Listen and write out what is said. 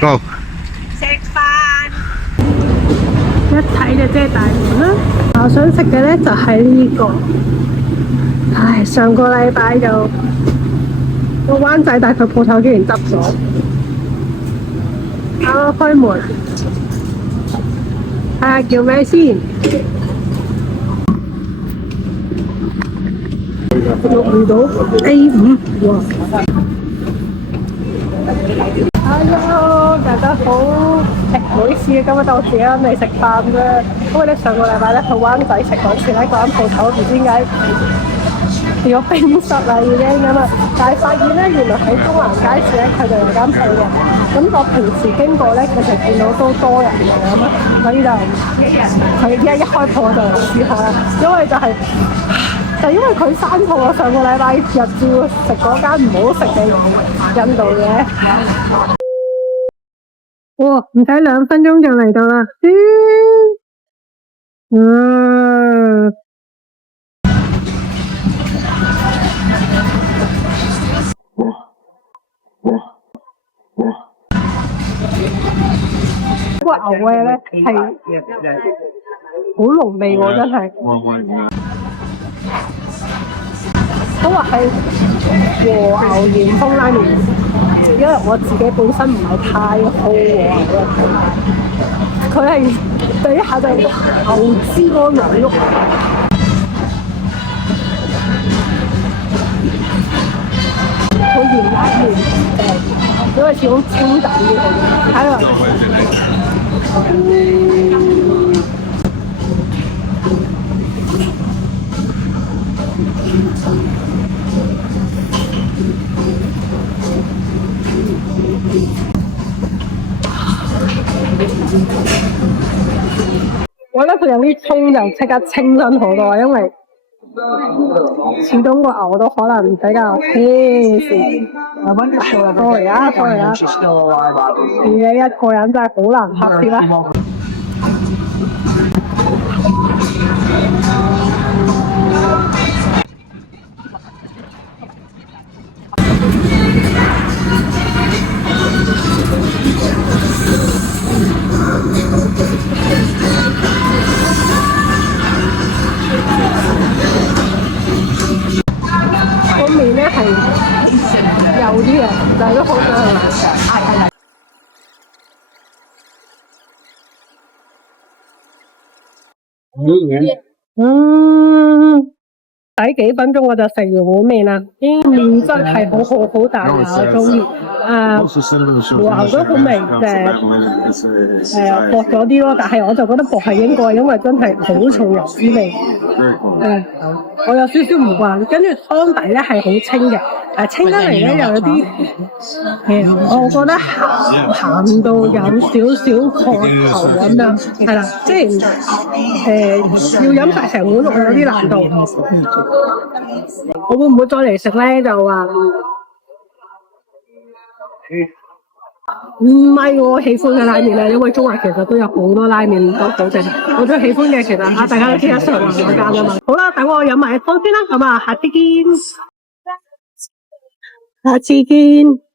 Go。食飯，一睇就即係大門啦。我想食嘅咧就係呢個，唉，上個禮拜就個灣仔大佢鋪頭竟然執咗，啱啱開門，睇下叫咩先。遇到 A5，哇 ！Hello， 大家好，唔好意思，今日到時間未食飯啫。因為咧上個禮拜咧去灣仔食嗰次咧，嗰間鋪頭唔知點解變咗冰室啦已經咁啊！但係發現咧，原來喺中環街市咧，佢就有間鋪嘅。咁我平時經過咧，其實見到都多人嘅咁啊，所以就佢一開鋪我就試下啦，因為就因為佢閂鋪啊！上個禮拜日照食嗰間唔好食嘅印度嘢，哇！唔使2分鐘就嚟到啦，個牛味咧係好濃味喎，真係。都話係和牛鹽風拉麵，因為我自己本身唔係太好和牛，佢係第一下就牛脂嗰個牛肉，好鹽拉麵因為始終清淡啲嘅，睇落。我覺得佢有啲葱就即刻清新好多，因為始終個牛都可能比較黐sorry啊，自己一個人真係好難拍啲啦。個麵咧係幼啲嘅，但係都好香。睇幾分鐘我就食完碗麵啦，啲麵質係好好好彈牙，我中意。和牛都好味，薄咗啲咯，但係我就覺得薄係應該，因為真係好重油脂味。我有少少唔慣，跟住湯底咧係好清嘅，但係清得嚟咧又有啲我覺得鹹到有少少過頭咁樣，係啦，即係要飲晒成碗肉有啲難度。我會唔會再嚟食咧？就話唔係我喜歡嘅拉麵啦，因為中環其實都有好多拉麵都好正。我最喜歡嘅其實大家都知得上環嗰間啊嘛。好啦，等我飲埋湯先啦，咁啊，下次見。